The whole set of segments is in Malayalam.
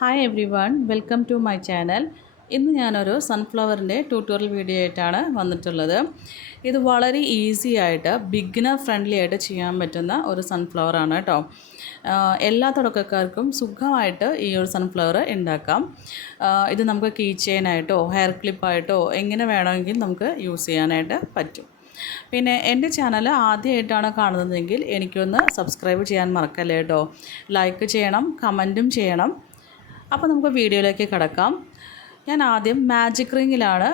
Hi everyone, welcome to my channel. ഇന്ന് ഞാനൊരു സൺഫ്ലവറിൻ്റെ ട്യൂട്ടോറിയൽ വീഡിയോ ആയിട്ടാണ് വന്നിട്ടുള്ളത്. ഇത് വളരെ ഈസി ആയിട്ട് ബിഗിനർ ഫ്രണ്ട്ലി ആയിട്ട് ചെയ്യാൻ പറ്റുന്ന ഒരു സൺഫ്ലവറാണ് കേട്ടോ. എല്ലാ തുടക്കക്കാർക്കും സുഖമായിട്ട് ഈ ഒരു സൺഫ്ലവർ ഉണ്ടാക്കാം. ഇത് നമുക്ക് കീ ചെയിനായിട്ടോ ഹെയർ ക്ലിപ്പായിട്ടോ എങ്ങനെ വേണമെങ്കിൽ നമുക്ക് യൂസ് ചെയ്യാനായിട്ട് പറ്റും. പിന്നെ എൻ്റെ ചാനൽ ആദ്യമായിട്ടാണ് കാണുന്നതെങ്കിൽ എനിക്കൊന്ന് സബ്സ്ക്രൈബ് ചെയ്യാൻ മറക്കല്ലേ കേട്ടോ. ലൈക്ക് ചെയ്യണം, കമൻറ്റും ചെയ്യണം. അപ്പോൾ നമുക്ക് വീഡിയോയിലേക്ക് കിടക്കാം. ഞാൻ ആദ്യം മാജിക് റിങ്ങിലാണ്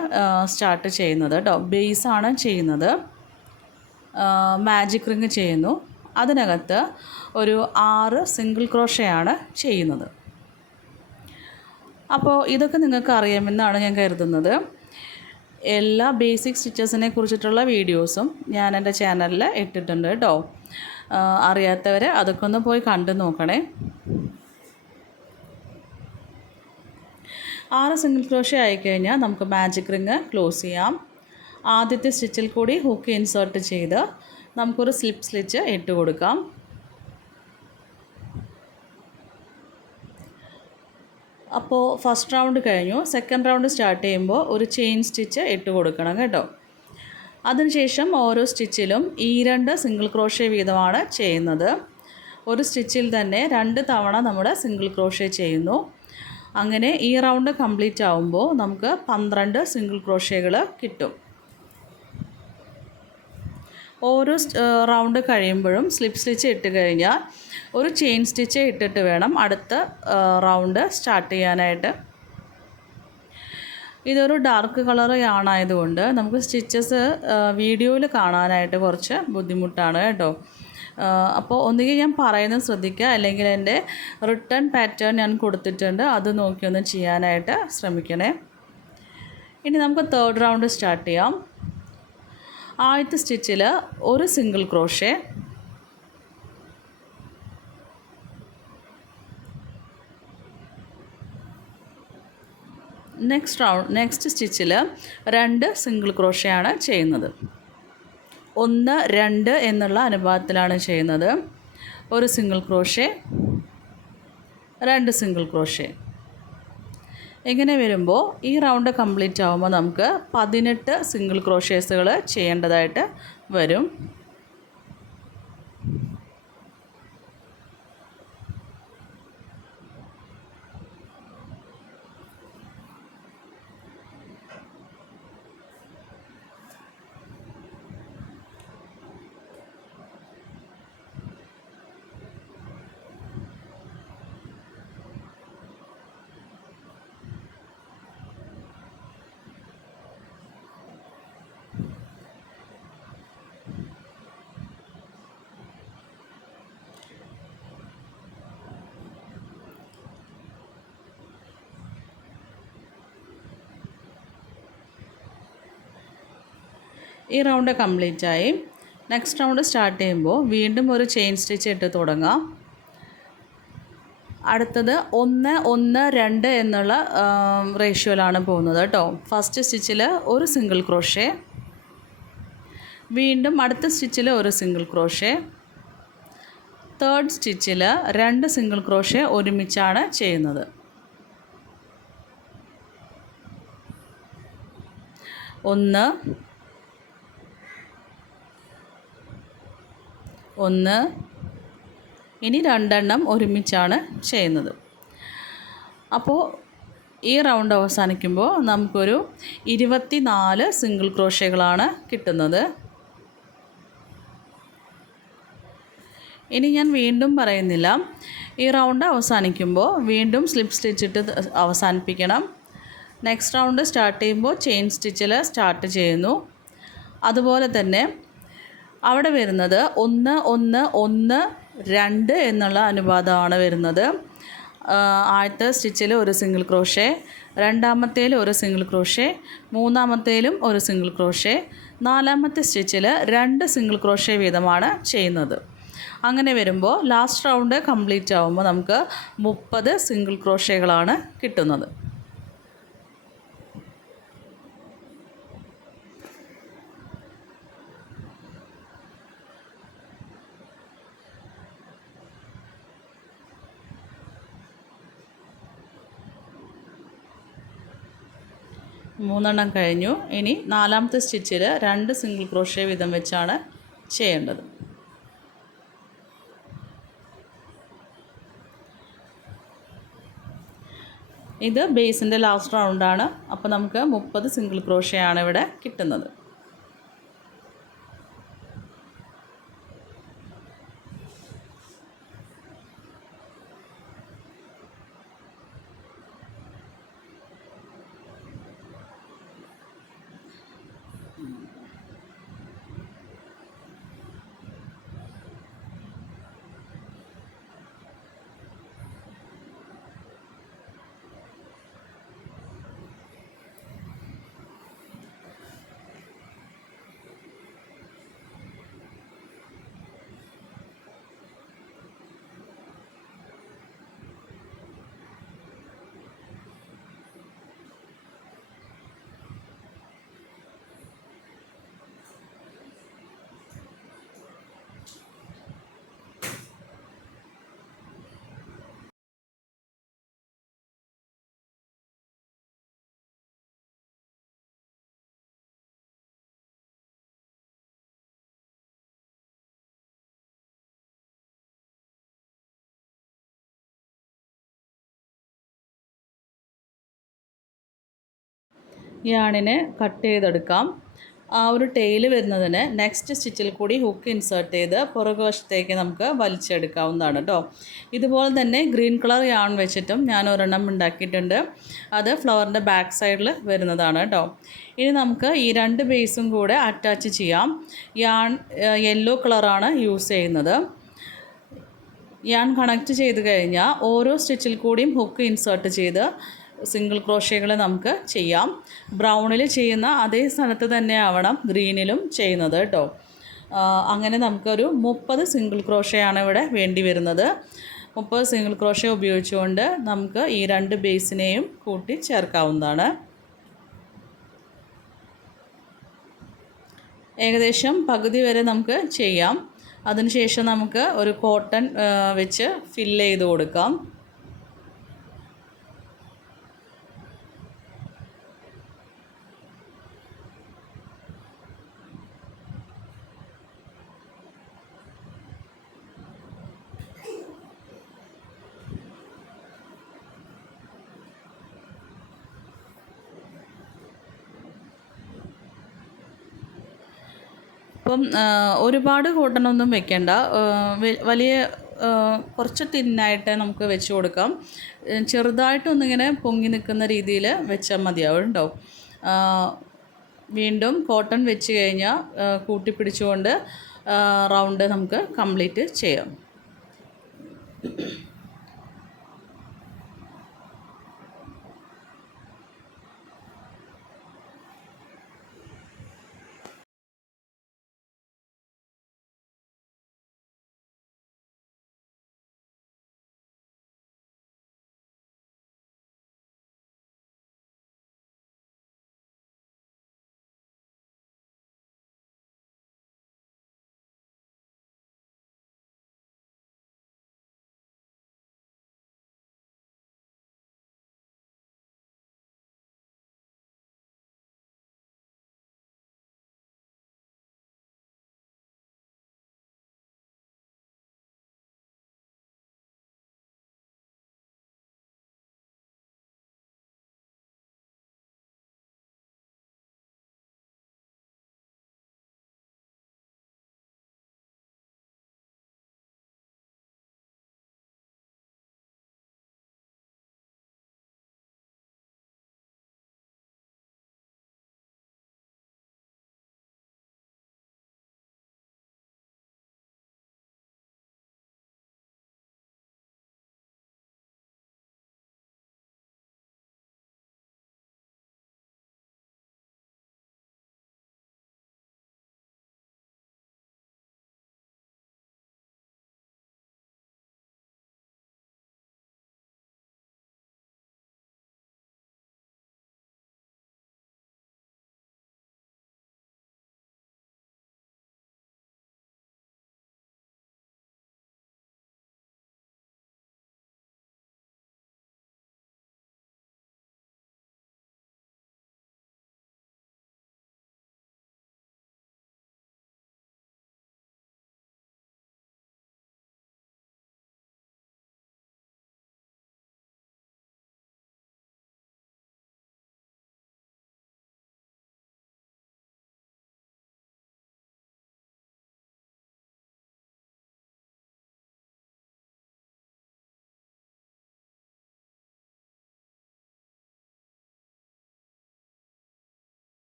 സ്റ്റാർട്ട് ചെയ്യുന്നത് കേട്ടോ. ബേസാണ് ചെയ്യുന്നത്. മാജിക് റിങ് ചെയ്യുന്നു. അതിനകത്ത് ഒരു 6 സിംഗിൾ ക്രോഷയാണ് ചെയ്യുന്നത്. അപ്പോൾ ഇതൊക്കെ നിങ്ങൾക്ക് അറിയാമെന്നാണ് ഞാൻ കരുതുന്നത്. എല്ലാ ബേസിക് സ്റ്റിച്ചസിനെ കുറിച്ചിട്ടുള്ള വീഡിയോസും ഞാൻ എൻ്റെ ചാനലിൽ ഇട്ടിട്ടുണ്ട് കേട്ടോ. അറിയാത്തവരെ അതൊക്കെ ഒന്ന് പോയി കണ്ടു നോക്കണേ. 6 സിംഗിൾ ക്രോഷേ ആയിക്കഴിഞ്ഞാൽ നമുക്ക് മാജിക് റിങ് ക്ലോസ് ചെയ്യാം. ആദ്യത്തെ സ്റ്റിച്ചിൽ കൂടി ഹുക്ക് ഇൻസേർട്ട് ചെയ്ത് നമുക്കൊരു സ്ലിപ്പ് സ്റ്റിച്ച് ഇട്ട് കൊടുക്കാം. അപ്പോൾ ഫസ്റ്റ് റൗണ്ട് കഴിഞ്ഞു. സെക്കൻഡ് റൗണ്ട് സ്റ്റാർട്ട് ചെയ്യുമ്പോൾ ഒരു ചെയിൻ സ്റ്റിച്ച് ഇട്ട് കൊടുക്കണം കേട്ടോ. അതിനുശേഷം ഓരോ സ്റ്റിച്ചിലും ഈ 2 സിംഗിൾ ക്രോഷേ വീതമാണ് ചെയ്യുന്നത്. ഒരു സ്റ്റിച്ചിൽ തന്നെ 2 തവണ നമ്മൾ സിംഗിൾ ക്രോഷേ ചെയ്യുന്നു. അങ്ങനെ ഈ റൗണ്ട് കംപ്ലീറ്റ് ആവുമ്പോൾ നമുക്ക് 12 സിംഗിൾ ക്രോഷേകൾ കിട്ടും. ഓരോ റൗണ്ട് കഴിയുമ്പോഴും സ്ലിപ്പ് സ്റ്റിച്ച് ഇട്ട് കഴിഞ്ഞാൽ ഒരു ചെയിൻ സ്റ്റിച്ച് ഇട്ടിട്ട് വേണം അടുത്ത റൗണ്ട് സ്റ്റാർട്ട് ചെയ്യാനായിട്ട്. ഇതൊരു ഡാർക്ക് കളർ യാണായതുകൊണ്ട് നമുക്ക് സ്റ്റിച്ചസ് വീഡിയോയിൽ കാണാനായിട്ട് കുറച്ച് ബുദ്ധിമുട്ടാണ് കേട്ടോ. അപ്പോൾ ഒന്നുകിൽ ഞാൻ പറയുന്നത് ശ്രദ്ധിക്കുക, അല്ലെങ്കിൽ എൻ്റെ റിട്ടേൺ പാറ്റേൺ ഞാൻ കൊടുത്തിട്ടുണ്ട്, അത് നോക്കി ഒന്ന് ചെയ്യാനായിട്ട് ശ്രമിക്കണേ. ഇനി നമുക്ക് തേർഡ് റൗണ്ട് സ്റ്റാർട്ട് ചെയ്യാം. ആദ്യത്തെ സ്റ്റിച്ചിൽ ഒരു സിംഗിൾ ക്രോഷേ, നെക്സ്റ്റ് സ്റ്റിച്ചിൽ 2 സിംഗിൾ ക്രോഷേ ആണ് ചെയ്യുന്നത്. 1, 2 എന്നുള്ള അനുപാതത്തിലാണ് ചെയ്യുന്നത്. ഒരു സിംഗിൾ ക്രോഷേ, 2 സിംഗിൾ ക്രോഷേ. ഇങ്ങനെ വരുമ്പോൾ ഈ റൗണ്ട് കംപ്ലീറ്റ് ആകുമ്പോൾ നമുക്ക് 18 സിംഗിൾ ക്രോഷേസുകൾ ചെയ്യേണ്ടതായിട്ട് വരും. ഈ റൗണ്ട് കംപ്ലീറ്റ് ആയി. നെക്സ്റ്റ് റൗണ്ട് സ്റ്റാർട്ട് ചെയ്യുമ്പോൾ വീണ്ടും ഒരു ചെയിൻ സ്റ്റിച്ച് ഇട്ട് തുടങ്ങാം. അടുത്തത് 1, 1, 2 എന്നുള്ള റേഷ്യോയിലാണ് പോകുന്നത് കേട്ടോ. ഫസ്റ്റ് സ്റ്റിച്ചിൽ ഒരു സിംഗിൾ ക്രോഷേ, വീണ്ടും അടുത്ത സ്റ്റിച്ചിൽ ഒരു സിംഗിൾ ക്രോഷേ, തേർഡ് സ്റ്റിച്ചിൽ 2 സിംഗിൾ ക്രോഷേ ഒരുമിച്ചാണ് ചെയ്യുന്നത്. 1, 1, ഇനി 2 എണ്ണം ഒരുമിച്ചാണ് ചെയ്യുന്നത്. അപ്പോൾ ഈ റൗണ്ട് അവസാനിക്കുമ്പോൾ നമുക്കൊരു 24 സിംഗിൾ ക്രോഷേകളാണ് കിട്ടുന്നത്. ഇനി ഞാൻ വീണ്ടും പറയുന്നില്ല, ഈ റൗണ്ട് അവസാനിക്കുമ്പോൾ വീണ്ടും സ്ലിപ്പ് സ്റ്റിച്ചിട്ട് അവസാനിപ്പിക്കണം. നെക്സ്റ്റ് റൗണ്ട് സ്റ്റാർട്ട് ചെയ്യുമ്പോൾ ചെയിൻ സ്റ്റിച്ചിൽ സ്റ്റാർട്ട് ചെയ്യുന്നു. അതുപോലെ തന്നെ അവിടെ വരുന്നത് 1, 1, 1, 2 എന്നുള്ള അനുപാതമാണ് വരുന്നത്. ആദ്യത്തെ സ്റ്റിച്ചിൽ ഒരു സിംഗിൾ ക്രോഷേ, രണ്ടാമത്തേൽ ഒരു സിംഗിൾ ക്രോഷേ, മൂന്നാമത്തേലും ഒരു സിംഗിൾ ക്രോഷേ, നാലാമത്തെ സ്റ്റിച്ചിൽ 2 സിംഗിൾ ക്രോഷേ വീതമാണ് ചെയ്യുന്നത്. അങ്ങനെ വരുമ്പോൾ ലാസ്റ്റ് റൗണ്ട് കംപ്ലീറ്റ് ആകുമ്പോൾ നമുക്ക് 30 സിംഗിൾ ക്രോഷേകളാണ് കിട്ടുന്നത്. മൂന്നെണ്ണം കഴിഞ്ഞു. ഇനി നാലാമത്തെ സ്റ്റിച്ചിൽ 2 സിംഗിൾ ക്രോഷ്യ വീതം വെച്ചാണ് ചെയ്യേണ്ടത്. ഇത് ബേസിൻ്റെ ലാസ്റ്റ് റൗണ്ടാണ്. അപ്പോൾ നമുക്ക് 30 സിംഗിൾ ക്രോഷ്യയാണ് ഇവിടെ കിട്ടുന്നത്. യാണിനെ കട്ട് ചെയ്തെടുക്കാം. ആ ഒരു ടെയിൽ വരുന്നതിന് നെക്സ്റ്റ് സ്റ്റിച്ചിൽ കൂടി ഹുക്ക് ഇൻസേർട്ട് ചെയ്ത് പുറകുവശത്തേക്ക് നമുക്ക് വലിച്ചെടുക്കാവുന്നതാണ് കേട്ടോ. ഇതുപോലെ തന്നെ ഗ്രീൻ കളർ യാൺ വെച്ചിട്ടും ഞാൻ ഒരെണ്ണം ഉണ്ടാക്കിയിട്ടുണ്ട്. അത് ഫ്ലവറിൻ്റെ ബാക്ക് സൈഡിൽ വരുന്നതാണ് കേട്ടോ. ഇനി നമുക്ക് ഈ 2 ബേസും കൂടെ അറ്റാച്ച് ചെയ്യാം. യാൺ യെല്ലോ കളറാണ് യൂസ് ചെയ്യുന്നത്. യാൺ കണക്റ്റ് ചെയ്ത് കഴിഞ്ഞാൽ ഓരോ സ്റ്റിച്ചിൽ കൂടിയും ഹുക്ക് ഇൻസേർട്ട് ചെയ്ത് സിംഗിൾ ക്രോഷ്യകൾ നമുക്ക് ചെയ്യാം. ബ്രൗണിൽ ചെയ്യുന്ന അതേ സ്ഥലത്ത് തന്നെ ആവണം ഗ്രീനിലും ചെയ്യുന്നത് കേട്ടോ. അങ്ങനെ നമുക്കൊരു 30 സിംഗിൾ ക്രോഷ്യയാണ് ഇവിടെ വേണ്ടി വരുന്നത്. 30 സിംഗിൾ ക്രോഷ്യ ഉപയോഗിച്ചുകൊണ്ട് നമുക്ക് ഈ 2 ബേസിനെയും കൂട്ടി ചേർക്കാവുന്നതാണ്. ഏകദേശം പകുതി വരെ നമുക്ക് ചെയ്യാം. അതിനുശേഷം നമുക്ക് ഒരു കോട്ടൺ വെച്ച് ഫില്ല് ചെയ്ത് കൊടുക്കാം. അപ്പം ഒരുപാട് കോട്ടണൊന്നും വെക്കേണ്ട, വലിയ കുറച്ച് തിന്നായിട്ട് നമുക്ക് വെച്ച് കൊടുക്കാം. ചെറുതായിട്ടൊന്നിങ്ങനെ പൊങ്ങി നിൽക്കുന്ന രീതിയിൽ വെച്ചാൽ മതിയാവും കേട്ടോ. വീണ്ടും കോട്ടൺ വെച്ച് കഴിഞ്ഞാൽ കൂട്ടിപ്പിടിച്ചുകൊണ്ട് റൗണ്ട് നമുക്ക് കംപ്ലീറ്റ് ചെയ്യാം.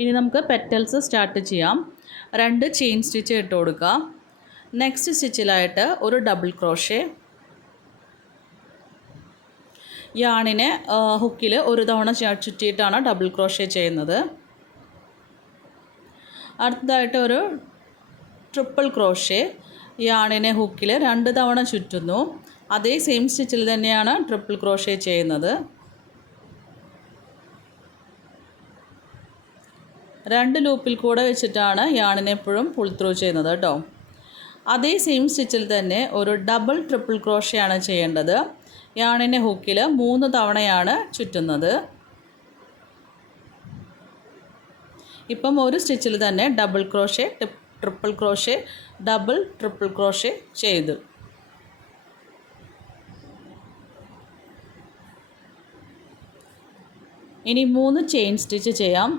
ഇനി നമുക്ക് പെറ്റൽസ് സ്റ്റാർട്ട് ചെയ്യാം. 2 ചെയിൻ സ്റ്റിച്ച് ഇട്ട് കൊടുക്കുക. നെക്സ്റ്റ് സ്റ്റിച്ചിലായിട്ട് ഒരു ഡബിൾ ക്രോഷേ. യാണിനെ ഹുക്കിൽ ഒരു തവണ ചുറ്റിയിട്ടാണ് ഡബിൾ ക്രോഷേ ചെയ്യുന്നത്. അടുത്തതായിട്ട് ഒരു ട്രിപ്പിൾ ക്രോഷേ. യാണിനെ ഹുക്കിൽ 2 തവണ ചുറ്റുന്നു. അതേ സെയിം സ്റ്റിച്ചിൽ തന്നെയാണ് ട്രിപ്പിൾ ക്രോഷേ ചെയ്യുന്നത്. 2 ലൂപ്പിൽ കൂടെ വെച്ചിട്ടാണ് യാണിനെ എപ്പോഴും പുൾ ത്രൂ ചെയ്യുന്നത് കേട്ടോ. അതേ സെയിം സ്റ്റിച്ചിൽ തന്നെ ഒരു ഡബിൾ ട്രിപ്പിൾ ക്രോഷേ ആണ് ചെയ്യേണ്ടത്. യാണിനെ ഹുക്കിൽ 3 തവണയാണ് ചുറ്റുന്നത്. ഇപ്പം ഒരു സ്റ്റിച്ചിൽ തന്നെ double crochet, triple crochet, double triple crochet ചെയ്തു. ഇനി 3 ചെയിൻ സ്റ്റിച്ച് ചെയ്യാം.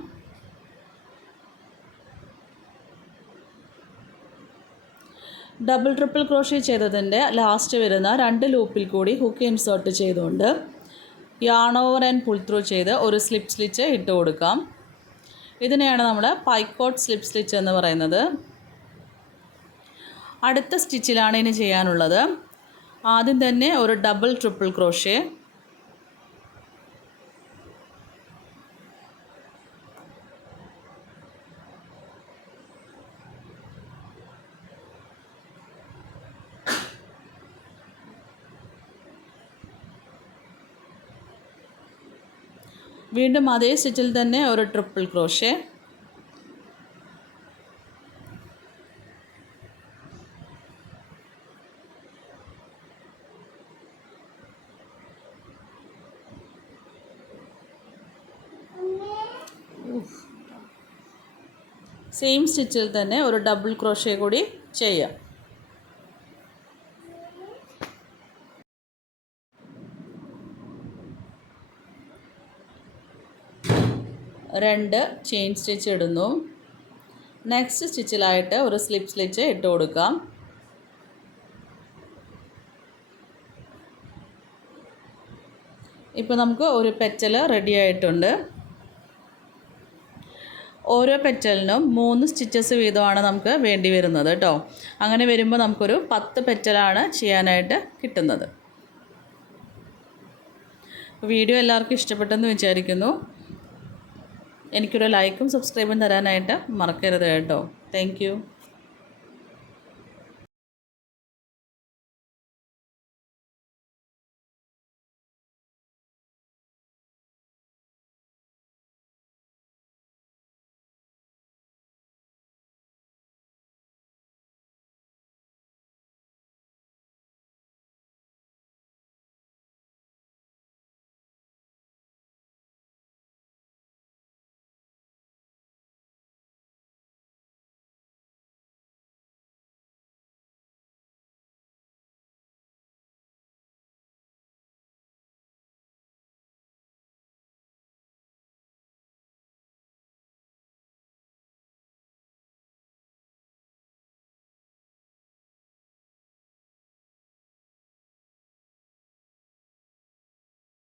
ഡബിൾ ട്രിപ്പിൾ ക്രോഷേ ചെയ്തതിൻ്റെ ലാസ്റ്റ് വരുന്ന 2 ലൂപ്പിൽ കൂടി ഹുക്ക് ഇൻസേർട്ട് ചെയ്തുകൊണ്ട് yarn over and pull through ചെയ്ത് ഒരു സ്ലിപ്പ് സ്റ്റിച്ച് ഇട്ട് കൊടുക്കാം. ഇതിനെയാണ് നമ്മൾ പൈക്കോട്ട് സ്ലിപ്പ് സ്റ്റിച്ച് എന്ന് പറയുന്നത്. അടുത്ത സ്റ്റിച്ചിലാണ് ഇനി ചെയ്യാനുള്ളത്. ആദ്യം തന്നെ ഒരു ഡബിൾ ട്രിപ്പിൾ ക്രോഷേ. വീണ്ടും അതേ സ്റ്റിച്ചിൽ തന്നെ ഒരു ട്രിപ്പിൾ ക്രോഷേ. സെയിം സ്റ്റിച്ചിൽ തന്നെ ഒരു ഡബിൾ ക്രോഷേ കൂടി ചെയ്യാം. രണ്ട് ചെയിൻ സ്റ്റിച്ച് ഇടുന്നു. നെക്സ്റ്റ് സ്റ്റിച്ചിലായിട്ട് ഒരു സ്ലിപ്പ് സ്റ്റിച്ച് ഇട്ട് കൊടുക്കാം. ഇപ്പോൾ നമുക്ക് ഒരു പെറ്റൽ റെഡി ആയിട്ടുണ്ട്. ഓരോ പെറ്റലിനും 3 സ്റ്റിച്ചസ് വീതമാണ് നമുക്ക് വേണ്ടി വരുന്നത് കേട്ടോ. അങ്ങനെ വരുമ്പോൾ നമുക്കൊരു 10 പെറ്റലാണ് ചെയ്യാനായിട്ട് കിട്ടുന്നത്. വീഡിയോ എല്ലാവർക്കും ഇഷ്ടപ്പെട്ടെന്ന് വിചാരിക്കുന്നു. എനിക്കൊരു ലൈക്കും സബ്സ്ക്രൈബും തരാനായിട്ട് മറക്കരുത് കേട്ടോ. Thank you.